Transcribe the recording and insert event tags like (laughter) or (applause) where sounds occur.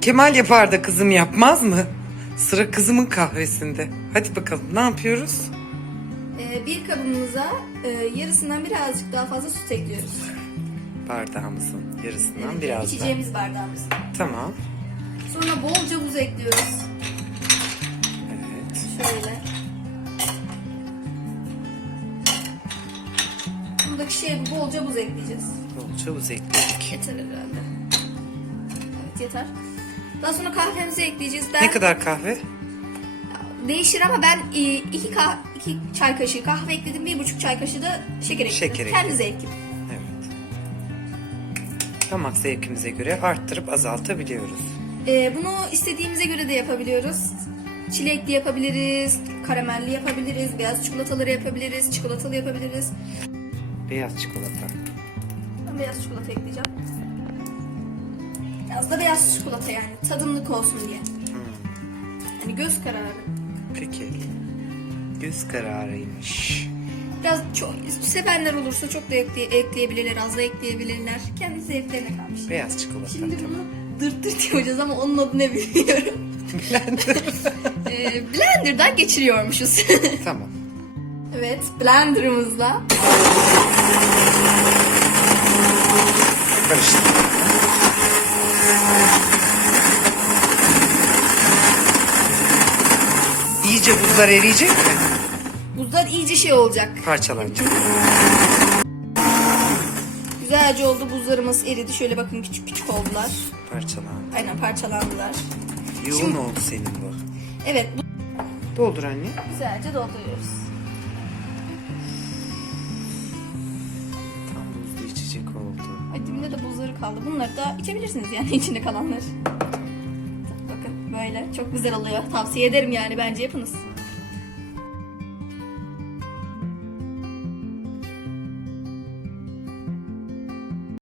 Kemal yapar da kızım yapmaz mı? Sıra kızımın kahvesinde. Hadi bakalım ne yapıyoruz? Ee, bir kabımıza e, yarısından birazcık daha fazla süt ekliyoruz. Bardağımızın yarısından Evet, biraz daha. içeceğimiz bardağımız. Tamam. Sonra bolca buz ekliyoruz. Evet. Şöyle. Bundaki şey bu, bolca buz ekleyeceğiz. Bolca buz ekledik. Yeter herhalde. Evet yeter. Daha sonra kahvemizi ekleyeceğiz. Ben, Ne kadar kahve? Değişir ama ben e, iki, kah iki çay kaşığı kahve ekledim. Bir buçuk çay kaşığı da şeker ekledim. Şeker Kendi ekledin. zevkim. Evet. Damak zevkimize göre arttırıp azaltabiliyoruz. Ee, bunu istediğimize göre de yapabiliyoruz. Çilekli yapabiliriz, karamelli yapabiliriz, beyaz çikolataları yapabiliriz, çikolatalı yapabiliriz. Beyaz çikolata. Ben beyaz çikolata ekleyeceğim. Biraz da beyaz çikolata yani tadımlık olsun diye. Yani göz kararı. Peki. Göz kararıymış. Biraz çok sevenler olursa çok da ekle- ekleyebilirler, az da ekleyebilirler. Kendi zevklerine kalmış. Beyaz çikolata. Şimdi tamam. bunu dırt dırt yapacağız ama onun adı ne bilmiyorum. Blender. (laughs) ee, blender'dan geçiriyormuşuz. tamam. evet, blenderımızla İyice buzlar eriyecek mi? buzlar iyice şey olacak. Parçalanacak. Güzelce oldu buzlarımız eridi. Şöyle bakın küçük küçük oldular. Parçalan. Aynen parçalandılar. Yoğun Şimdi- oldu senin bu. Evet bu Doldur anne. güzelce dolduruyoruz. Ay dibinde de buzları kaldı. Bunları da içebilirsiniz yani (laughs) içinde kalanları. Bakın böyle çok güzel oluyor. Tavsiye ederim yani bence yapınız.